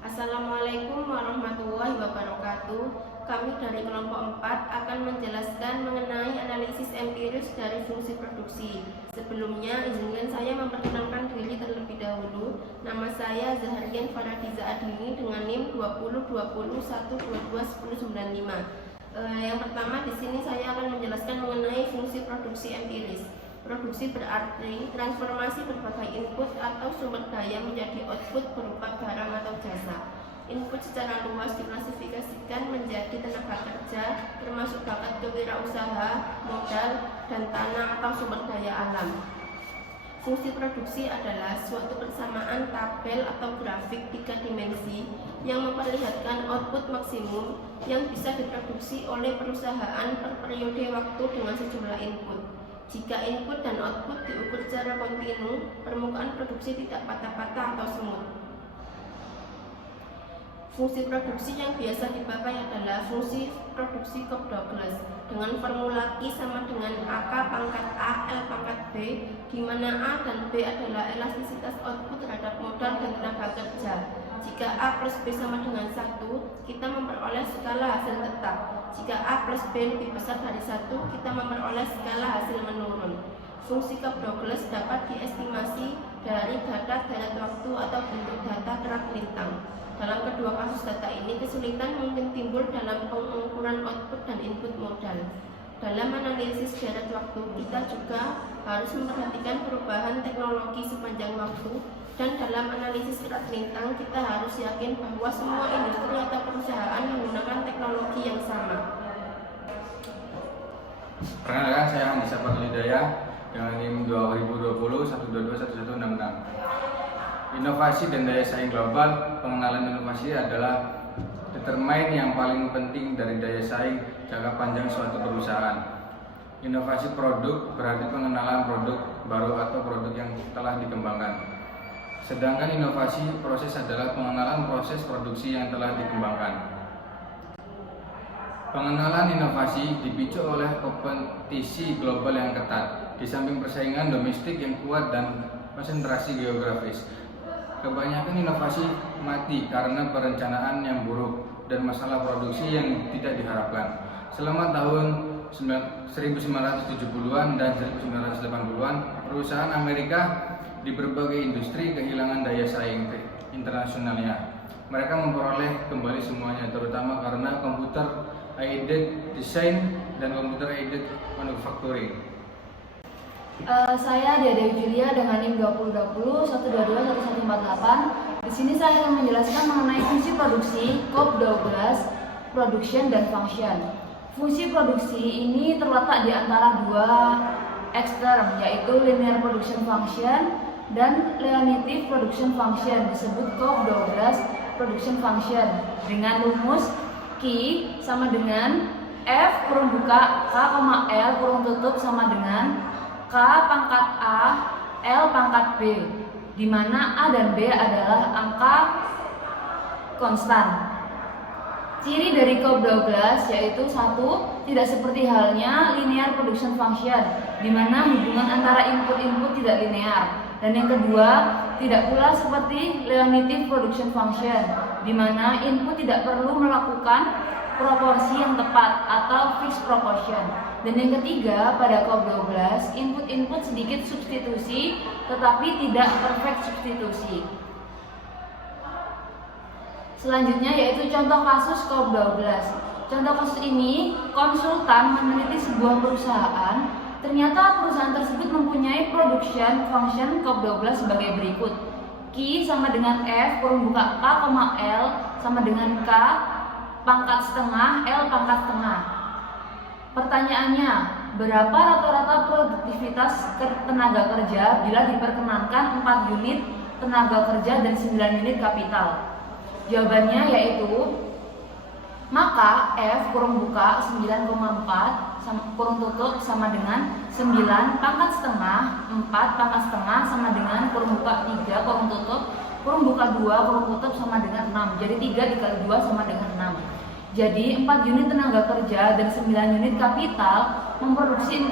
Assalamualaikum warahmatullahi wabarakatuh. Kami dari kelompok 4 akan menjelaskan mengenai analisis empiris dari fungsi produksi. Sebelumnya, izinkan saya memperkenalkan diri terlebih dahulu. Nama saya Zaharian Faradiza Adini dengan NIM 202012211095. Yang pertama, di sini saya akan menjelaskan mengenai fungsi produksi empiris. Produksi berarti transformasi berbagai input atau sumber daya menjadi output berupa barang atau jasa. Input secara luas diklasifikasikan menjadi tenaga kerja, termasuk bakat kewirausaha, modal, dan tanah atau sumber daya alam. Fungsi produksi adalah suatu persamaan tabel atau grafik 3 dimensi yang memperlihatkan output maksimum yang bisa diproduksi oleh perusahaan per periode waktu dengan sejumlah input. Jika input dan output diukur secara kontinu, permukaan produksi tidak patah-patah atau semut. Fungsi produksi yang biasa dipakai adalah fungsi produksi Cobb-Douglas dengan formula I sama dengan AK pangkat A L pangkat B, di mana A dan B adalah elastisitas output terhadap modal dan tenaga kerja. Jika A plus B sama dengan 1, kita memperoleh skala hasil tetap. Jika A plus B lebih besar dari 1, kita memperoleh skala hasil menurun. Fungsi Cobb-Douglas dapat diestimasi dari data deret waktu atau bentuk data kerak lintang. Dalam kedua kasus data ini, kesulitan mungkin timbul dalam pengukuran output dan input modal. Dalam analisis deret waktu, kita juga harus memperhatikan perubahan teknologi sepanjang waktu, dan dalam analisis kerak lintang, kita harus yakin bahwa semua industri atau perusahaan menggunakan teknologi yang sama. Perkenalkan, saya Andisa Fathulhidayah dengan NIM 202012211166. Inovasi dan daya saing global. Pengenalan inovasi adalah determain yang paling penting dari daya saing jangka panjang suatu perusahaan. Inovasi produk berarti pengenalan produk baru atau produk yang telah dikembangkan. Sedangkan inovasi proses adalah pengenalan proses produksi yang telah dikembangkan. Pengenalan inovasi dipicu oleh kompetisi global yang ketat, di samping persaingan domestik yang kuat dan konsentrasi geografis. Kebanyakan inovasi mati karena perencanaan yang buruk dan masalah produksi yang tidak diharapkan. Selama tahun 1970-an dan 1980-an, perusahaan Amerika di berbagai industri kehilangan daya saing internasionalnya. Mereka memperoleh kembali semuanya, terutama karena computer aided design dan computer aided manufacturing. Saya Dede Julia dengan NIM 202012211148. Di sini saya akan menjelaskan mengenai fungsi produksi Cobb-Douglas, production dan function. Fungsi produksi ini terletak di antara dua ekstrem, yaitu linear production function dan Leontief production function, disebut Cobb-Douglas production function, dengan rumus Q sama dengan F kurung buka K, L kurung tutup sama dengan K pangkat A, L pangkat B, di mana A dan B adalah angka konstan. Ciri dari Cobb-Douglas yaitu 1. Tidak seperti halnya linear production function, di mana hubungan antara input-input tidak linear. Dan yang kedua, tidak pula seperti Leontief production function, di mana input tidak perlu melakukan proporsi yang tepat atau fixed proportion. Dan yang ketiga, pada Cobb-Douglas, input-input sedikit substitusi tetapi tidak perfect substitusi. Selanjutnya yaitu contoh kasus Cobb-Douglas. Contoh kasus ini, konsultan meneliti sebuah perusahaan. Ternyata perusahaan tersebut mempunyai production function Cobb-Douglas sebagai berikut. Q sama dengan F kurung buka K, L sama dengan K pangkat setengah L pangkat setengah. Pertanyaannya, berapa rata-rata produktivitas tenaga kerja bila diperkenankan 4 unit tenaga kerja dan 9 unit kapital? Jawabannya yaitu, maka F kurung buka 9,4 kurung tutup sama dengan 9 pangkat setengah 4 pangkat setengah sama dengan kurung buka 3 kurung tutup kurung buka 2 kurung tutup sama dengan 6. Jadi 3 dikali 2 sama dengan 6. Jadi 4 unit tenaga kerja dan 9 unit kapital memproduksi 6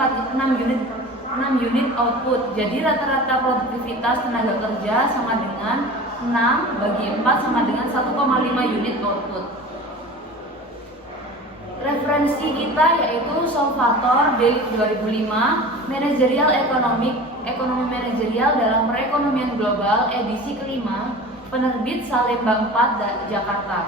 unit output. Jadi rata-rata produktivitas tenaga kerja sama dengan 6 bagi 4 sama dengan 1,5 unit output. Referensi kita yaitu Salvatore Dei 2005, Managerial Ekonomi Manajerial dalam Perekonomian Global, edisi kelima, penerbit Salemba 4, Jakarta.